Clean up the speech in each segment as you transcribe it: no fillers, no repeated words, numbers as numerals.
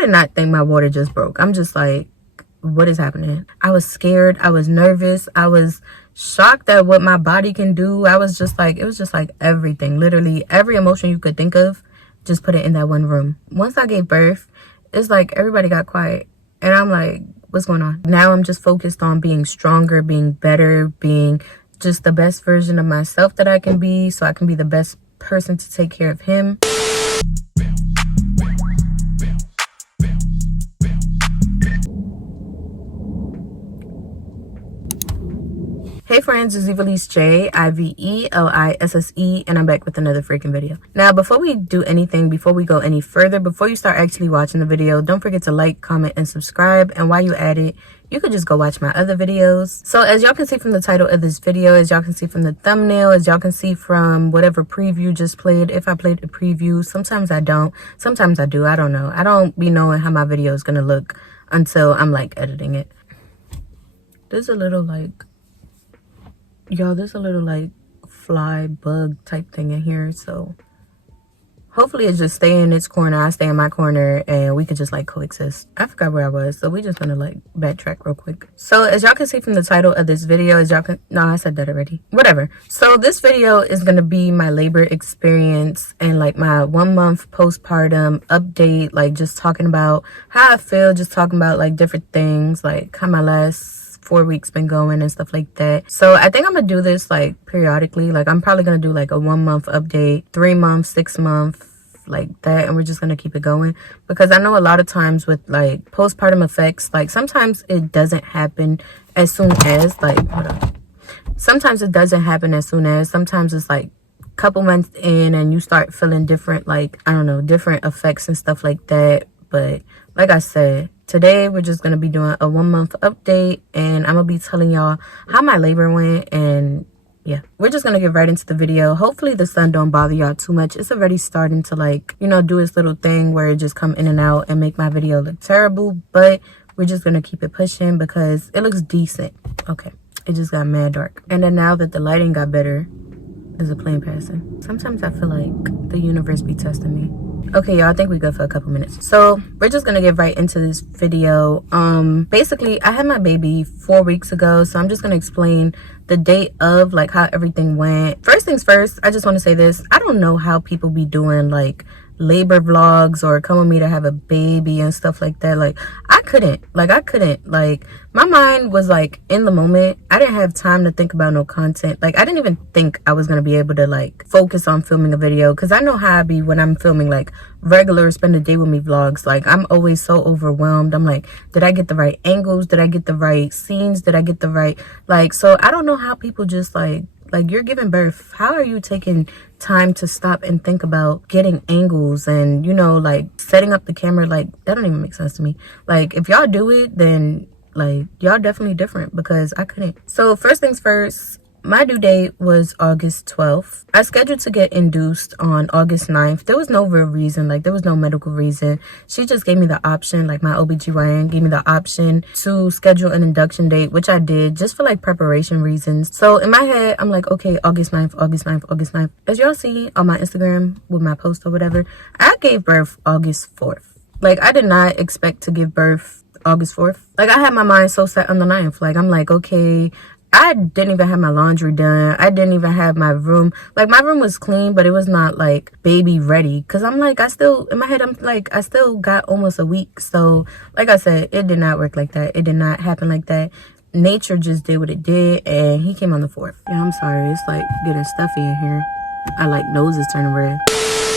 did not think my water just broke. I'm just like, what is happening? I was scared. I was nervous. I was shocked at what my body can do. I was just like, it was just like everything, literally every emotion you could think of, just put it in that one room. Once I gave birth, it's like everybody got quiet, and I'm like, what's going on? Now I'm just focused on being stronger, being better, being just the best version of myself that I can be, so I can be the best person to take care of him. Hey friends, it's Ivelisse J, Ivelisse, and I'm back with another freaking video. Now, before we do anything, before we go any further, before you start actually watching the video, don't forget to like, comment, and subscribe. And while you're at it, you could just go watch my other videos. So as y'all can see from the title of this video, as y'all can see from the thumbnail, as y'all can see from whatever preview just played, if I played a preview, sometimes I don't, sometimes I do, I don't know. I don't be knowing how my video is gonna look until I'm like editing it. There's a little like, y'all, there's a little like fly bug type thing in here, so hopefully it just stay in its corner, I stay in my corner, and we could just like coexist. I forgot where I was, so we just gonna like backtrack real quick. So as y'all can see from the title of this video, as y'all can, no, I said that already, whatever. So this video is gonna be my labor experience and like my 1 month postpartum update, like just talking about how I feel, just talking about like different things, like how my last 4 weeks been going and stuff like that. So I think I'm gonna do this like periodically. Like I'm probably gonna do like a 1 month update, 3 months, 6 months, like that, and we're just gonna keep it going, because I know a lot of times with like postpartum effects, like sometimes it doesn't happen as soon as, like, hold on, sometimes it doesn't happen as soon as, sometimes it's like couple months in and you start feeling different, like, I don't know, different effects and stuff like that. But like I said, today we're just going to be doing a 1 month update, and I'm going to be telling y'all how my labor went. And yeah, we're just going to get right into the video. Hopefully the sun don't bother y'all too much. It's already starting to, like, you know, do its little thing where it just come in and out and make my video look terrible, but we're just going to keep it pushing because it looks decent. Okay, it just got mad dark. And then now that the lighting got better, there's a plane passing. Sometimes I feel like the universe be testing me. Okay, y'all, I think we're good for a couple minutes. So we're just gonna get right into this video. Basically, I had my baby 4 weeks ago, so I'm just gonna explain the date of like how everything went. First things first, I just want to say this. I don't know how people be doing like labor vlogs or come with me to have a baby and stuff like that. Like I couldn't, like my mind was like in the moment. I didn't have time to think about no content. Like I didn't even think I was gonna be able to like focus on filming a video, because I know how I be when I'm filming like regular spend a day with me vlogs. Like I'm always so overwhelmed. I'm like, did I get the right angles? Did I get the right scenes? Did I get the right, like, so I don't know how people just like you're giving birth, how are you taking time to stop and think about getting angles and, you know, like setting up the camera? Like that don't even make sense to me. Like if y'all do it, then like y'all definitely different, because I couldn't. So first things first, my due date was August 12th. I scheduled to get induced on August 9th. There was no real reason, like there was no medical reason. She just gave me the option, like my OBGYN gave me the option to schedule an induction date, which I did just for like preparation reasons. So in my head, I'm like, okay, August 9th, August 9th, August 9th. As y'all see on my Instagram with my post or whatever, I gave birth August 4th. Like I did not expect to give birth August 4th. Like I had my mind so set on the 9th. Like I'm like, okay, I didn't even have my laundry done. I didn't even have my room. Like my room was clean, but it was not like baby ready. Cause I'm like, I still, in my head, I'm like, I still got almost a week. So like I said, it did not work like that. It did not happen like that. Nature just did what it did, and he came on the 4th. Yeah, I'm sorry. It's like getting stuffy in here. I like noses turning red.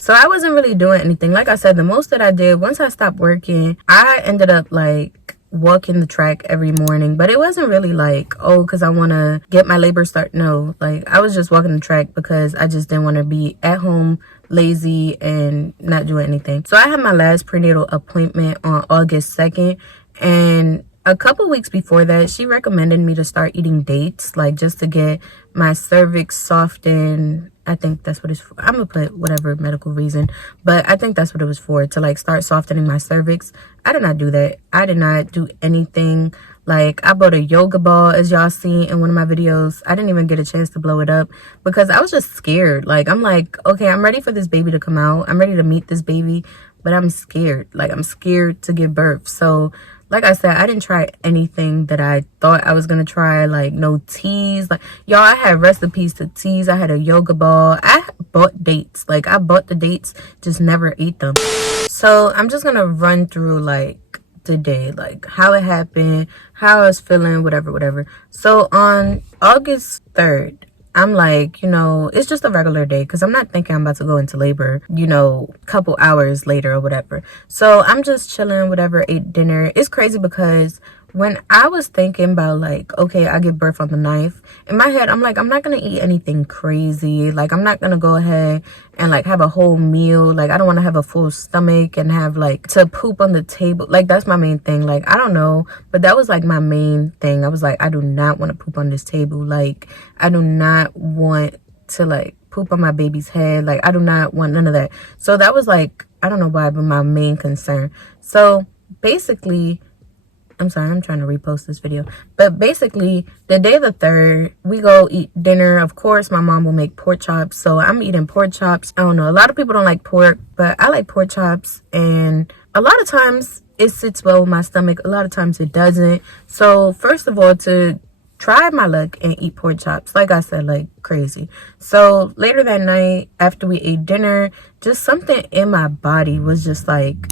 So I wasn't really doing anything. Like I said, the most that I did, once I stopped working, I ended up like walking the track every morning. But it wasn't really like, oh, because I want to get my labor start. No, like I was just walking the track because I just didn't want to be at home lazy and not doing anything. So I had my last prenatal appointment on August 2nd, and a couple weeks before that, she recommended me to start eating dates, like just to get my cervix softened. I think that's what it's for. I'm gonna put whatever medical reason, but I think that's what it was for, to like start softening my cervix. I did not do that. I did not do anything. Like I bought a yoga ball, as y'all seen in one of my videos. I didn't even get a chance to blow it up because I was just scared. Like I'm like, okay, I'm ready for this baby to come out. I'm ready to meet this baby. but I'm scared. Like, I'm scared to give birth. So like I said, I didn't try anything that I thought I was gonna try. Like, no teas. Like, y'all, I had recipes to teas. I had a yoga ball. I bought dates. Like, I bought the dates, just never ate them. So I'm just gonna run through like the day, like how it happened, how I was feeling, whatever. So on August 3rd, I'm like, it's just a regular day because I'm not thinking I'm about to go into labor, a couple hours later or whatever. So I'm just chilling, whatever, ate dinner. It's crazy because when I was thinking about like, okay, I give birth on the 9th, in my head, I'm like, I'm not going to eat anything crazy. Like, I'm not going to go ahead and like have a whole meal. Like, I don't want to have a full stomach and have like to poop on the table. Like, that's my main thing. Like, I don't know, but that was like my main thing. I was like, I do not want to poop on this table. Like, I do not want to like poop on my baby's head. Like, I do not want none of that. So that was like, I don't know why, but my main concern. So basically, I'm sorry, I'm trying to repost this video. But basically, the day of the 3rd, we go eat dinner. Of course, my mom will make pork chops. So I'm eating pork chops. I don't know. A lot of people don't like pork, but I like pork chops. And a lot of times it sits well with my stomach. A lot of times it doesn't. So first of all, to try my luck and eat pork chops, like I said, like crazy. So later that night, after we ate dinner, just something in my body was just like,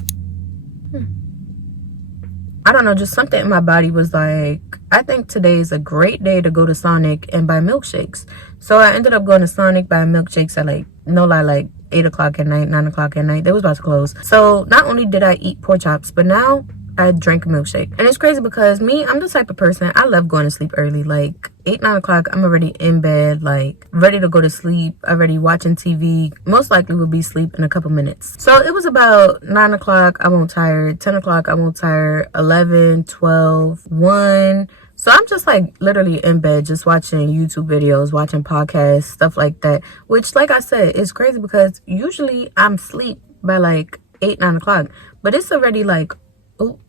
I don't know, just something in my body was like, I think today is a great day to go to Sonic and buy milkshakes. So I ended up going to Sonic, buying milkshakes at like, no lie, like 8 o'clock at night, 9 o'clock at night. They was about to close. So not only did I eat pork chops, but now I drank a milkshake. And it's crazy because me, I'm the type of person, I love going to sleep early. Like 8, 9 o'clock, I'm already in bed, like ready to go to sleep, already watching TV. Most likely will be asleep in a couple minutes. So it was about 9 o'clock, I won't tire. 10 o'clock, I won't tire. 11, 12, 1. So I'm just like literally in bed, just watching YouTube videos, watching podcasts, stuff like that. Which, like I said, is crazy because usually I'm asleep by like 8, 9 o'clock. But it's already like,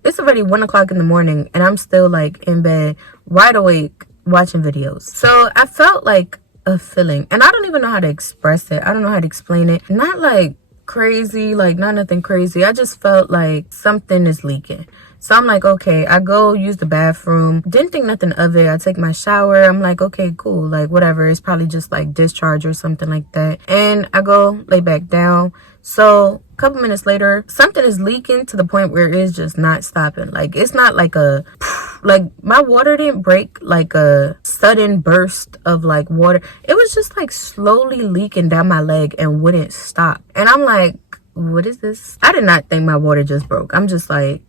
it's already 1 o'clock in the morning and I'm still like in bed, wide awake, watching videos. So I felt like a feeling, and I don't even know how to express it. I don't know how to explain it. Not like crazy, like not nothing crazy. I just felt like something is leaking. So I'm like, okay, I go use the bathroom. Didn't think nothing of it. I take my shower. I'm like, okay, cool. Like, whatever. It's probably just like discharge or something like that. And I go lay back down. So a couple minutes later, something is leaking to the point where it is just not stopping. Like, it's not like a, like my water didn't break like a sudden burst of like water. It was just like slowly leaking down my leg and wouldn't stop. And I'm like, what is this? I did not think my water just broke. I'm just like,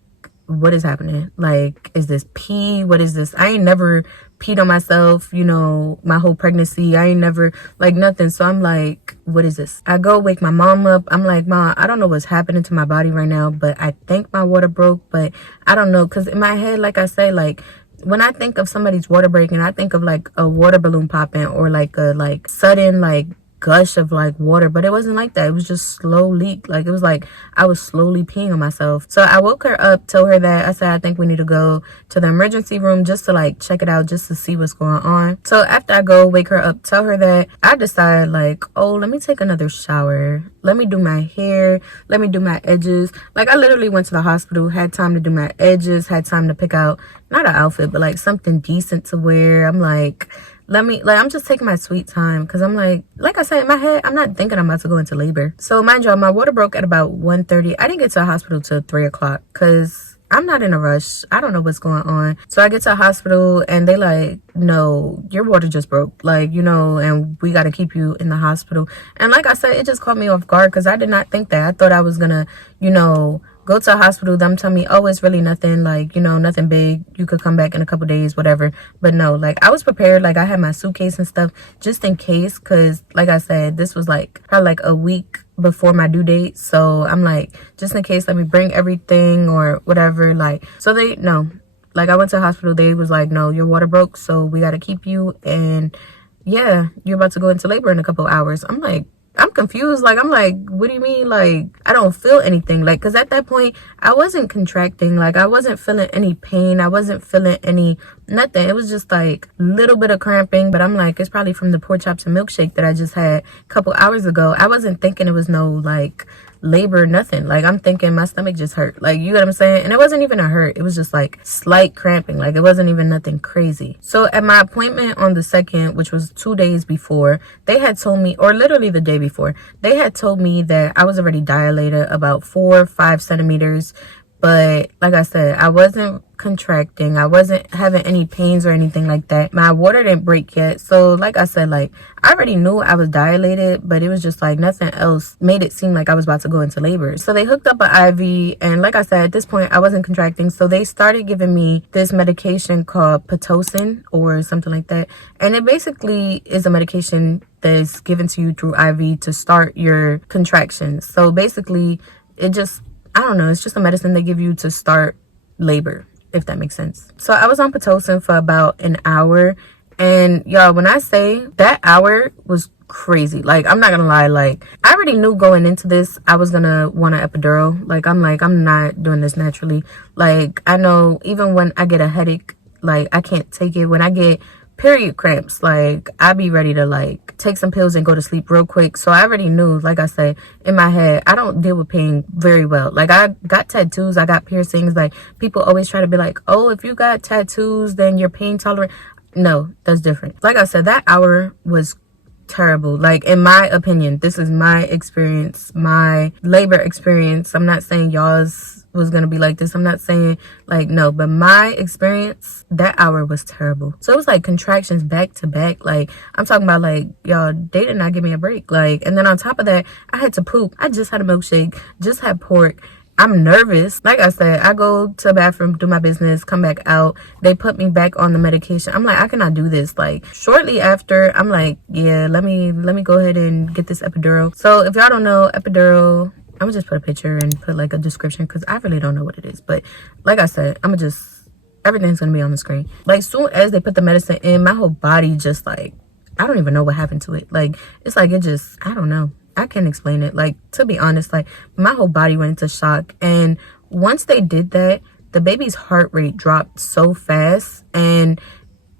what is happening? Like, is this pee? What is this? I ain't never peed on myself, my whole pregnancy. I ain't never, like, nothing. So I'm like, what is this? I go wake my mom up. I'm like, Mom, I don't know what's happening to my body right now, but I think my water broke, but I don't know. Because in my head, like I say, like, when I think of somebody's water breaking, I think of like a water balloon popping or like a like sudden like gush of like water, but it wasn't like that. It was just slow leak. Like, it was like I was slowly peeing on myself. So I woke her up, told her that. I said, I think we need to go to the emergency room just to like check it out, just to see what's going on. So after I go wake her up, tell her that, I decided like, oh, let me take another shower, let me do my hair, let me do my edges. Like, I literally went to the hospital, had time to do my edges, had time to pick out not an outfit, but like something decent to wear. I'm like, I'm just taking my sweet time because I'm like I said, in my head, I'm not thinking I'm about to go into labor. So mind y'all, my water broke at about 1:30. I didn't get to the hospital till 3 o'clock because I'm not in a rush. I don't know what's going on. So I get to the hospital and they like, no, your water just broke. Like, and we got to keep you in the hospital. And like I said, it just caught me off guard because I did not think that. I thought I was going to, go to a hospital, them tell me, oh, it's really nothing, like, nothing big, you could come back in a couple days, whatever. But no, like, I was prepared. Like, I had my suitcase and stuff just in case, because like I said, this was like probably like a week before my due date. So I'm like, just in case, let me bring everything or whatever. Like, so they, no, like, I went to the hospital, they was like, no, your water broke, so we got to keep you, and yeah, you're about to go into labor in a couple hours. I'm like, I'm confused. Like, I'm like, what do you mean? Like, I don't feel anything. Like, because at that point, I wasn't contracting. Like, I wasn't feeling any pain. I wasn't feeling any, nothing. It was just like a little bit of cramping. But I'm like, it's probably from the pork chops and milkshake that I just had a couple hours ago. I wasn't thinking it was no, like, labor, nothing. Like, I'm thinking my stomach just hurt. Like, you get what I'm saying? And it wasn't even a hurt. It was just like slight cramping. Like, it wasn't even nothing crazy. So at my appointment on the 2nd, which was 2 days before, they had told me, or literally the day before, they had told me that I was already dilated about 4 or 5 centimeters. But like I said, I wasn't contracting. I wasn't having any pains or anything like that. My water didn't break yet. So like I said, like, I already knew I was dilated, but it was just like nothing else made it seem like I was about to go into labor. So they hooked up an IV, and like I said, at this point I wasn't contracting. So they started giving me this medication called Pitocin or something like that. And it basically is a medication that's given to you through IV to start your contractions. So basically it just, I don't know, it's just a medicine they give you to start labor, if that makes sense. So I was on Pitocin for about an hour, and y'all, when I say that hour was crazy, like, I'm not gonna lie, like, I already knew going into this I was gonna want an epidural. Like, I'm not doing this naturally. Like, I know even when I get a headache, like, I can't take it. When I get period cramps, like, I be ready to like take some pills and go to sleep real quick. So I already knew, like I said, in my head, I don't deal with pain very well. Like, I got tattoos, I got piercings. Like, people always try to be like, oh, if you got tattoos then you're pain tolerant. No, that's different. Like I said, that hour was terrible. Like, in my opinion, this is my experience, my labor experience. I'm not saying y'all's was gonna be like this. I'm not saying, like, no, but my experience, that hour was terrible. So it was like contractions back to back. Like, I'm talking about, like, y'all, they did not give me a break. Like, and then on top of that, I had to poop. I just had a milkshake, just had pork. I'm nervous. Like I said, I go to the bathroom, do my business, come back out. They put me back on the medication. I'm like, I cannot do this. Like, shortly after, I'm like, yeah, let me go ahead and get this epidural. So if y'all don't know, epidural, I'm gonna just put a picture and put like a description, because I really don't know what it is. But like I said, I'm gonna just, everything's gonna be on the screen. Like, soon as they put the medicine in, my whole body just, like, I don't even know what happened to it. Like, it's like, it just, I don't know. I can't explain it. Like, to be honest, like, my whole body went into shock. And once they did that, the baby's heart rate dropped so fast, and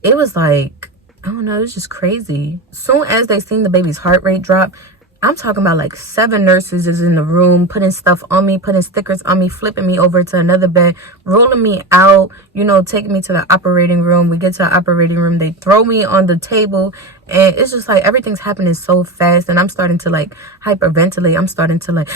it was like, I don't know, it was just crazy. Soon as they seen the baby's heart rate drop, I'm talking about like 7 nurses is in the room, putting stuff on me, putting stickers on me, flipping me over to another bed, rolling me out, you know, taking me to the operating room. We get to the operating room, they throw me on the table, and it's just like everything's happening so fast, and I'm starting to like hyperventilate. I'm starting to like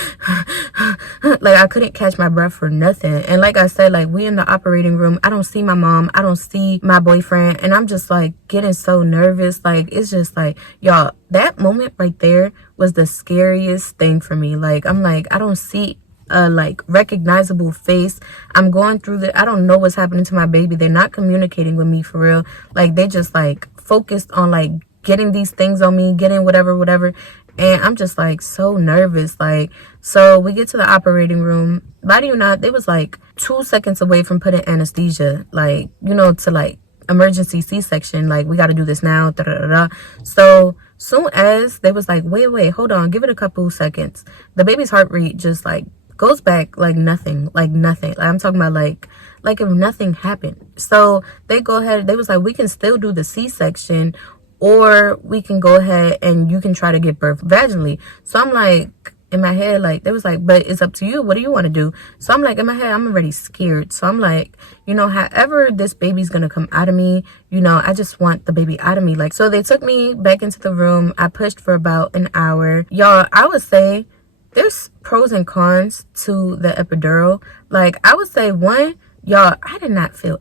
like, I couldn't catch my breath for nothing. And like I said, like, we in the operating room, I don't see my mom, I don't see my boyfriend, and I'm just like getting so nervous. Like, it's just like, y'all, that moment right there was the scariest thing for me. Like, I'm like, I don't see a like recognizable face. I'm going through I don't know what's happening to my baby. They're not communicating with me for real. Like, they just like focused on like getting these things on me, getting whatever. And I'm just like so nervous. Like, so we get to the operating room. Lie to you not, they was like 2 seconds away from putting anesthesia, like, you know, to like emergency C-section. Like, we got to do this now. Da, da, da, da. So soon as they was like, wait, hold on, give it a couple seconds, the baby's heart rate just like goes back like nothing. Like, I'm talking about like if nothing happened. So they go ahead, they was like, we can still do the C-section, or we can go ahead and you can try to give birth vaginally. So I'm like, in my head, like, they was like, but it's up to you, what do you want to do? So I'm like, in my head, I'm already scared. So I'm like, you know, however this baby's gonna come out of me, you know, I just want the baby out of me. Like, so they took me back into the room. I pushed for about an hour. Y'all, I would say there's pros and cons to the epidural. Like, I would say, one, y'all, I did not feel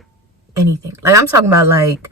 anything. Like, I'm talking about, like,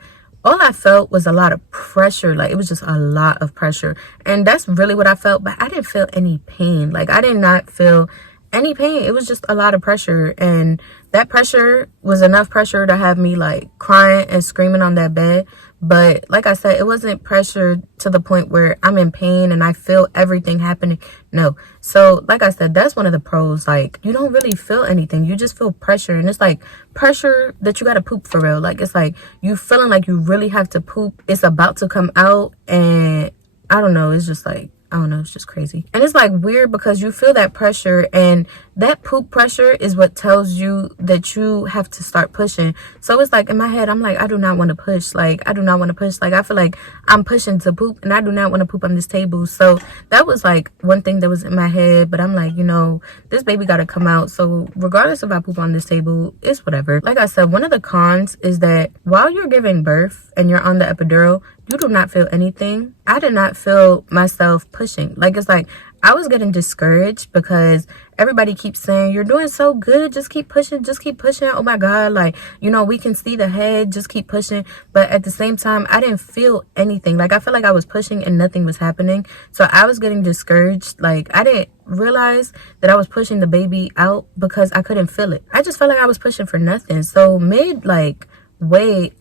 all I felt was a lot of pressure. Like, it was just a lot of pressure. And that's really what I felt. But I didn't feel any pain. Like, I did not feel any pain. It was just a lot of pressure. And that pressure was enough pressure to have me, like, crying and screaming on that bed. But like I said, it wasn't pressure to the point where I'm in pain and I feel everything happening. No. So like I said, that's one of the pros. Like, you don't really feel anything. You just feel pressure. And it's like pressure that you got to poop for real. Like, it's like you feeling like you really have to poop. It's about to come out. And I don't know. It's just like, I don't know, it's just crazy. And it's like weird because you feel that pressure, and that poop pressure is what tells you that you have to start pushing. So it's like in my head, I'm like, I do not want to push. Like, I do not want to push. Like, I feel like I'm pushing to poop, and I do not want to poop on this table. So that was like one thing that was in my head. But I'm like, you know, this baby got to come out. So regardless if I poop on this table, it's whatever. Like I said, one of the cons is that while you're giving birth and you're on the epidural, you do not feel anything. I did not feel myself pushing. Like, it's like I was getting discouraged because everybody keeps saying, you're doing so good. Just keep pushing. Just keep pushing. Oh my God. Like, you know, we can see the head. Just keep pushing. But at the same time, I didn't feel anything. Like, I felt like I was pushing and nothing was happening. So I was getting discouraged. Like, I didn't realize that I was pushing the baby out because I couldn't feel it. I just felt like I was pushing for nothing. So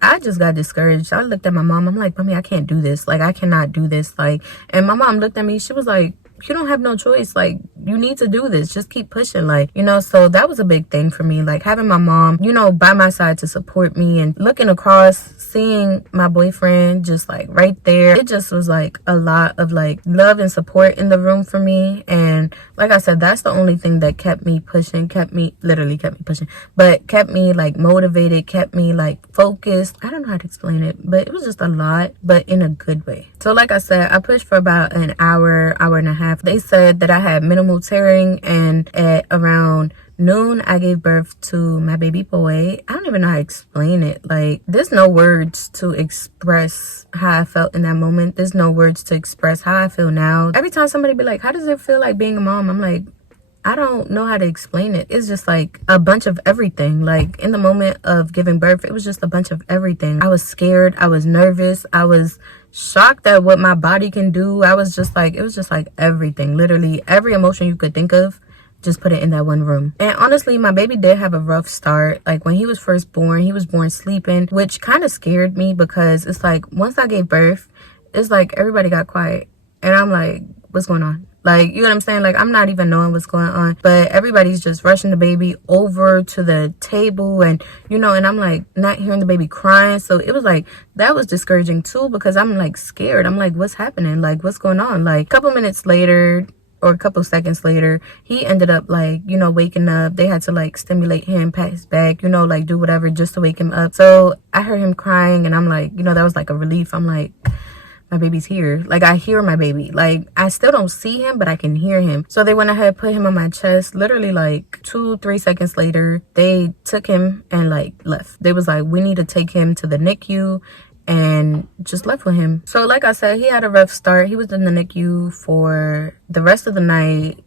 I just got discouraged. I looked at my mom. I'm like, Mommy, I can't do this. Like, I cannot do this. Like, and my mom looked at me. She was like, you don't have no choice. Like, you need to do this. Just keep pushing. Like, you know, so that was a big thing for me. Like, having my mom, you know, by my side to support me, and looking across, seeing my boyfriend just like right there. It just was like a lot of like love and support in the room for me. And like I said, that's the only thing that kept me pushing, literally kept me pushing, but kept me like motivated, kept me like focused. I don't know how to explain it, but it was just a lot, but in a good way. So like I said, I pushed for about an hour and a half. They said that I had minimal tearing, and at around noon I gave birth to my baby boy. I don't even know how to explain it. Like, there's no words to express how I felt in that moment. There's no words to express how I feel now. Every time somebody be like, how does it feel like being a mom? I'm like, I don't know how to explain it. It's just like a bunch of everything. Like, in the moment of giving birth, it was just a bunch of everything. I was scared. I was nervous. I was shocked at what my body can do. I was just like, it was just like everything. Literally every emotion you could think of, just put it in that one room. And honestly, my baby did have a rough start. Like, when he was first born, he was born sleeping, which kind of scared me because it's like once I gave birth, it's like everybody got quiet. And I'm like, what's going on? Like, you know what I'm saying? Like, I'm not even knowing what's going on, but everybody's just rushing the baby over to the table, and, you know, and I'm like not hearing the baby crying. So it was like, that was discouraging too, because I'm like scared. I'm like, what's happening? Like, what's going on? Like, a couple minutes later, or a couple seconds later, he ended up like, you know, waking up. They had to like stimulate him, pat his back, you know, like do whatever just to wake him up. So I heard him crying, and I'm like, you know, that was like a relief. I'm like, my baby's here. Like, I hear my baby. Like, I still don't see him, but I can hear him. So they went ahead, put him on my chest. Literally like 2-3 seconds later, they took him and like left. They was like, we need to take him to the NICU, and just left with him. So like I said, he had a rough start. He was in the NICU for the rest of the night,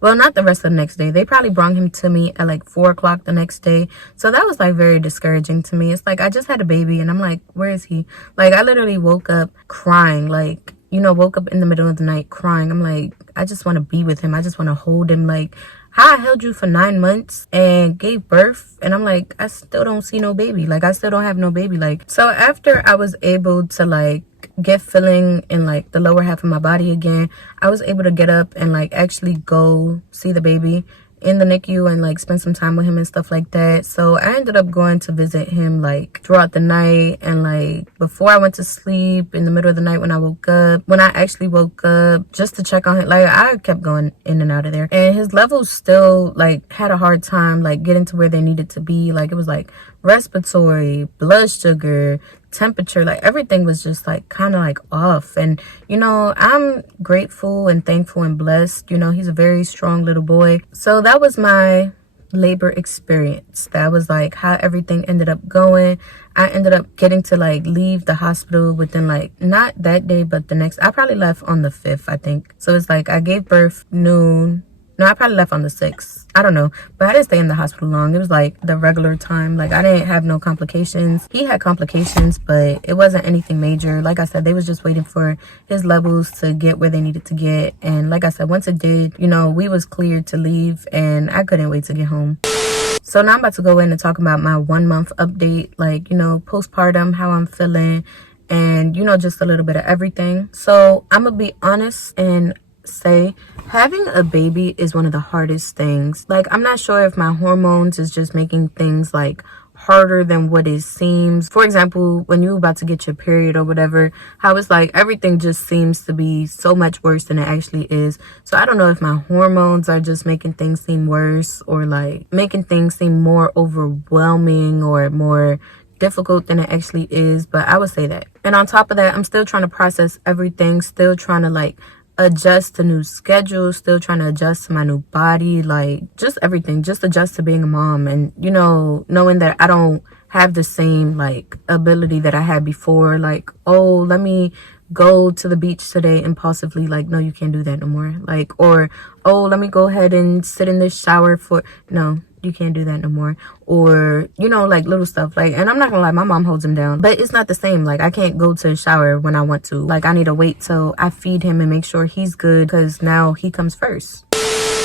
well, not the rest of the next day. They probably brought him to me at like 4 o'clock the next day. So that was like very discouraging to me. It's like, I just had a baby, and I'm like, where is he? Like, I literally woke up crying, like, you know, woke up in the middle of the night crying. I'm like, I just want to be with him. I just want to hold him. Like, how I held you for 9 months and gave birth, and I'm like, I still don't see no baby. Like, I still don't have no baby. Like, so after I was able to like get feeling in like the lower half of my body again, I was able to get up and like actually go see the baby in the NICU and like spend some time with him and stuff like that. So I ended up going to visit him like throughout the night, and like before I went to sleep, in the middle of the night when I actually woke up, just to check on him. Like, I kept going in and out of there, and his levels still like had a hard time like getting to where they needed to be. Like, it was like respiratory, blood sugar, temperature, like everything was just like kind of like off. And you know, I'm grateful and thankful and blessed. You know, he's a very strong little boy. So that was my labor experience. That was like how everything ended up going. I ended up getting to like leave the hospital within like, not that day, but the next. I probably left on the 5th, I think. So it's like I gave birth noon. No, I probably left on the 6th. I don't know. But I didn't stay in the hospital long. It was like the regular time. Like, I didn't have no complications. He had complications, but it wasn't anything major. Like I said, they was just waiting for his levels to get where they needed to get. And like I said, once it did, you know, we was cleared to leave, and I couldn't wait to get home. So now I'm about to go in and talk about my 1 month update. Like, you know, postpartum, how I'm feeling, and, you know, just a little bit of everything. So I'm gonna be honest and say, having a baby is one of the hardest things. Like, I'm not sure if my hormones is just making things like harder than what it seems. For example, when you're about to get your period or whatever, how it's like everything just seems to be so much worse than it actually is. So I don't know if my hormones are just making things seem worse, or like making things seem more overwhelming or more difficult than it actually is, but I would say that. And on top of that, I'm still trying to process everything, still trying to like adjust to new schedules, still trying to adjust to my new body, like just everything, just adjust to being a mom. And you know, knowing that I don't have the same like ability that I had before, like, oh, let me go to the beach today impulsively, like, no, you can't do that no more. Like, or, oh, let me go ahead and sit in this shower for, no, you can't do that no more. Or, you know, like little stuff. Like, and I'm not gonna lie, my mom holds him down, but it's not the same. Like, I can't go to the shower when I want to. Like, I need to wait till I feed him and make sure he's good, because now he comes first.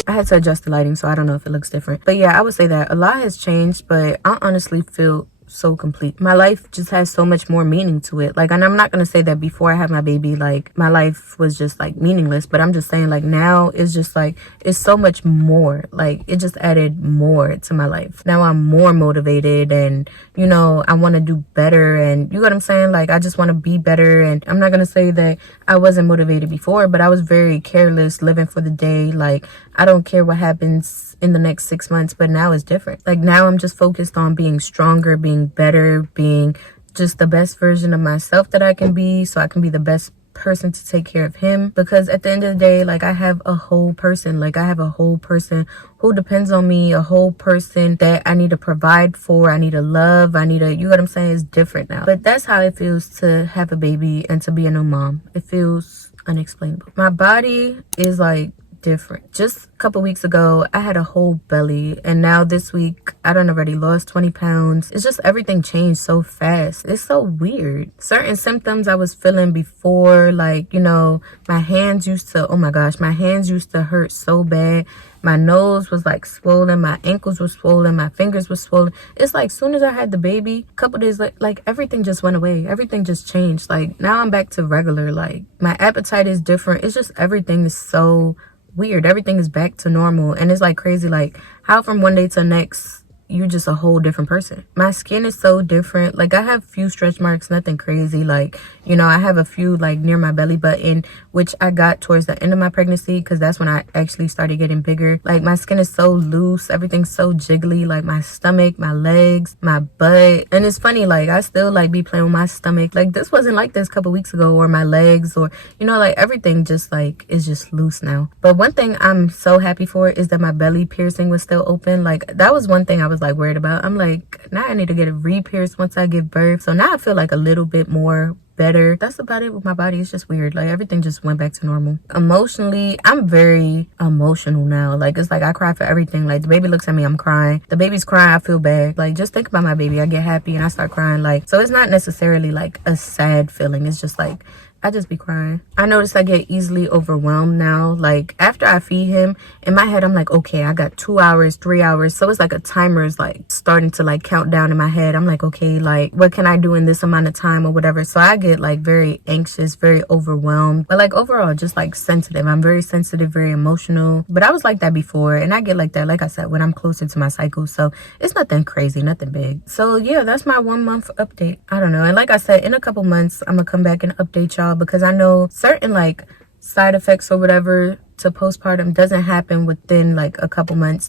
I had to adjust the lighting, so I don't know if it looks different. But yeah, I would say that a lot has changed, but I honestly feel so complete. My life just has so much more meaning to it. Like, and I'm not gonna say that before I had my baby, like, my life was just like meaningless, but I'm just saying, like, now it's just like, it's so much more. Like, it just added more to my life. Now I'm more motivated, and you know, I want to do better, and you know what I'm saying? Like, I just want to be better. And I'm not gonna say that I wasn't motivated before, but I was very careless, living for the day. Like, I don't care what happens in the next 6 months, but now it's different. Like, now I'm just focused on being stronger, being better, being just the best version of myself that I can be, so I can be the best person to take care of him. Because at the end of the day, like, I have a whole person. Like, I have a whole person who depends on me, a whole person that I need to provide for, I need to love, I need to, you know what I'm saying? It's different now. But that's how it feels to have a baby and to be a new mom. It feels unexplainable. My body is like different. Just a couple weeks ago, I had a whole belly, and now this week I done already lost 20 pounds. It's just everything changed so fast. It's so weird. Certain symptoms I was feeling before, like, you know, my hands used to, oh my gosh, my hands used to hurt so bad. My nose was like swollen, my ankles were swollen, my fingers were swollen. It's like, soon as I had the baby, a couple days like everything just went away. Everything just changed. Like, now I'm back to regular. Like, my appetite is different. It's just, everything is so weird. Everything is back to normal, and it's like crazy, like how from one day to the next you're just a whole different person. My skin is so different. Like, I have few stretch marks, nothing crazy. Like, you know, I have a few like near my belly button, which I got towards the end of my pregnancy, because that's when I actually started getting bigger. Like, my skin is so loose, everything's so jiggly, like my stomach, my legs, my butt. And it's funny, like, I still like be playing with my stomach. Like, this wasn't like this a couple weeks ago, or my legs, or, you know, like everything just like is just loose now. But one thing I'm so happy for is that my belly piercing was still open. Like, that was one thing I was like worried about. I'm like, now I need to get it re-pierced once I give birth. So now I feel like a little bit more better. That's about it with my body. It's just weird. Like, everything just went back to normal. Emotionally, I'm very emotional now. Like, it's like I cry for everything. Like, the baby looks at me, I'm crying. The baby's crying, I feel bad. Like, just think about my baby, I get happy and I start crying. Like, so it's not necessarily like a sad feeling. It's just like, I just be crying. I notice I get easily overwhelmed now. Like, after I feed him, in my head, I'm like, okay, I got 2 hours, 3 hours. So it's like a timer is like starting to like count down in my head. I'm like, okay, like, what can I do in this amount of time or whatever? So I get like very anxious, very overwhelmed. But like, overall, just like sensitive. I'm very sensitive, very emotional. But I was like that before, and I get like that, like I said, when I'm closer to my cycle. So it's nothing crazy, nothing big. So yeah, that's my 1 month update. I don't know. And like I said, in a couple months, I'm gonna come back and update y'all, because I know certain like side effects or whatever to postpartum doesn't happen within like a couple months.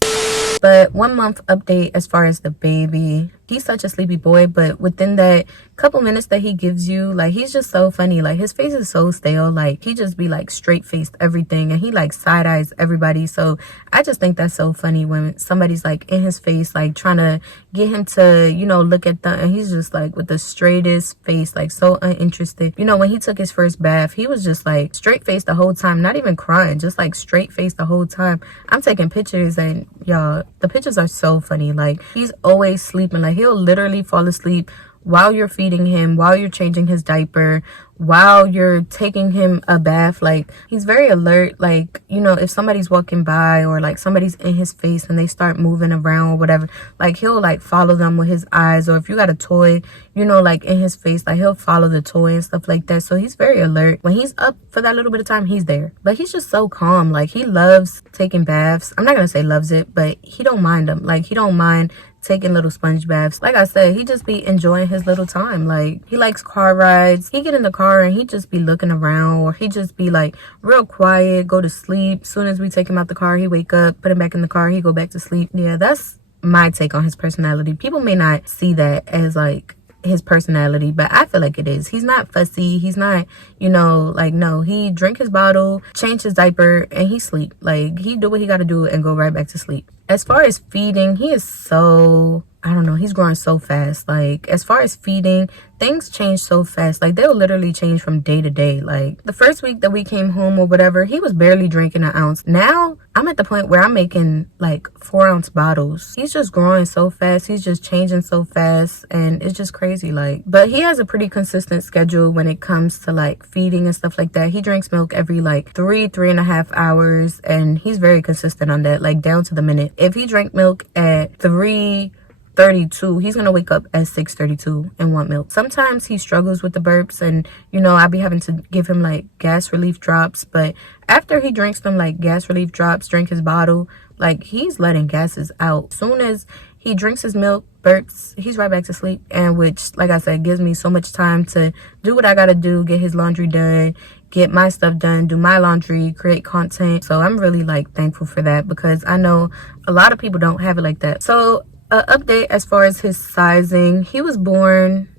But 1 month update as far as the baby. He's such a sleepy boy, but within that couple minutes that he gives you, like, he's just so funny. Like, his face is so stale. Like, he just be like straight faced everything, and he like side eyes everybody. So I just think that's so funny when somebody's like in his face, like trying to get him to, you know, look at them, and he's just like with the straightest face, like so uninterested. You know, when he took his first bath, he was just like straight faced the whole time, not even crying, just like straight faced the whole time. I'm taking pictures, and y'all, the pictures are so funny. Like, he's always sleeping. Like, he'll literally fall asleep while you're feeding him, while you're changing his diaper, while you're taking him a bath. Like, he's very alert. Like, you know, if somebody's walking by or like somebody's in his face and they start moving around or whatever, like, he'll like follow them with his eyes. Or if you got a toy, you know, like in his face, like, he'll follow the toy and stuff like that. So he's very alert. When he's up for that little bit of time, he's there. But he's just so calm. Like, he loves taking baths. I'm not gonna say loves it, but he don't mind them. Like, he don't mind taking little sponge baths. Like I said, he just be enjoying his little time. Like, he likes car rides. He get in the car and he just be looking around, or he just be like real quiet, go to sleep. Soon as we take him out the car, he wake up, put him back in the car, he go back to sleep. Yeah, that's my take on his personality. People may not see that as like his personality, but I feel like it is. He's not fussy. He's not, you know, like, no, he drink his bottle, change his diaper, and he sleep. Like, he do what he got to do and go right back to sleep. As far as feeding, he is so, I don't know, he's growing so fast. Like, as far as feeding, things change so fast. Like, they'll literally change from day to day. Like, the first week that we came home or whatever, he was barely drinking an ounce. Now, I'm at the point where I'm making like 4-ounce bottles. He's just growing so fast. He's just changing so fast, and it's just crazy. Like, but he has a pretty consistent schedule when it comes to like feeding and stuff like that. He drinks milk every like 3.5 hours, and he's very consistent on that, like down to the minute. If he drank milk at 3:32, he's gonna wake up at 6:32 and want milk. Sometimes he struggles with the burps, and you know, I'll be having to give him like gas relief drops, but after he drinks them like gas relief drops, drink his bottle, like he's letting gases out. Soon as he drinks his milk, burps, he's right back to sleep. And which, like I said, gives me so much time to do what I gotta do, get his laundry done, get my stuff done, do my laundry, create content. So I'm really like thankful for that, because I know a lot of people don't have it like that. So update as far as his sizing, he was born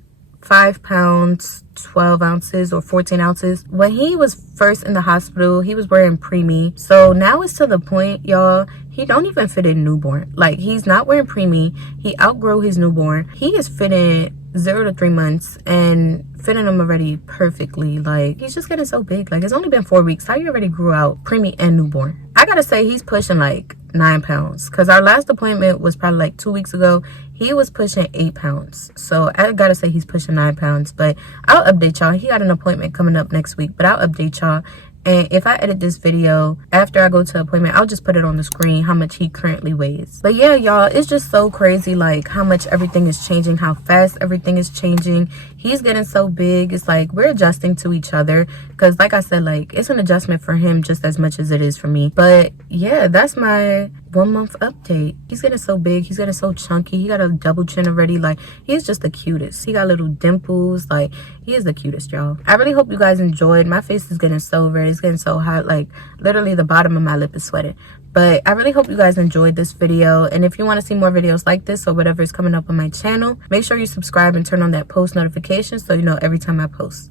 5 pounds 12 ounces or 14 ounces. When he was first in the hospital, he was wearing preemie. So now it's to the point, y'all, he don't even fit in newborn. Like, he's not wearing preemie. He outgrew his newborn. He is fitting 0 to 3 months and fitting him already perfectly. Like, he's just getting so big. Like, it's only been 4 weeks. How you already grew out preemie and newborn? I gotta say, he's pushing like 9 pounds, because our last appointment was probably like 2 weeks ago. He was pushing 8 pounds. So I gotta say he's pushing 9 pounds. But I'll update y'all. He got an appointment coming up next week, but I'll update y'all. And if I edit this video after I go to appointment, I'll just put it on the screen how much he currently weighs. But yeah, y'all, it's just so crazy, like how much everything is changing, how fast everything is changing. He's getting so big. It's like we're adjusting to each other, because like I said, like it's an adjustment for him just as much as it is for me. But yeah, that's my 1 month update. He's getting so big. He's getting so chunky. He got a double chin already. Like, he's just the cutest. He got little dimples. Like, he is the cutest, y'all. I really hope you guys enjoyed. My face is getting so red. It's getting so hot. Like, literally the bottom of my lip is sweating. But I really hope you guys enjoyed this video. And if you want to see more videos like this or whatever is coming up on my channel, make sure you subscribe and turn on that post notification so you know every time I post.